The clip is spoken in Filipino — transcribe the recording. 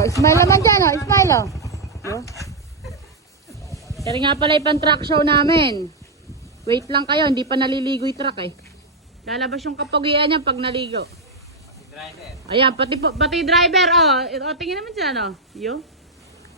Oh, smile naman dyan, oh. Smile, oh. Oh. Kaya nga pala yung truck show namin. Wait lang kayo, hindi pa naliligo yung truck eh. Lalabas yung kapagian niya pag naligo. Ayan, pati driver, oh. O, tingin naman dyan, oh. Yo.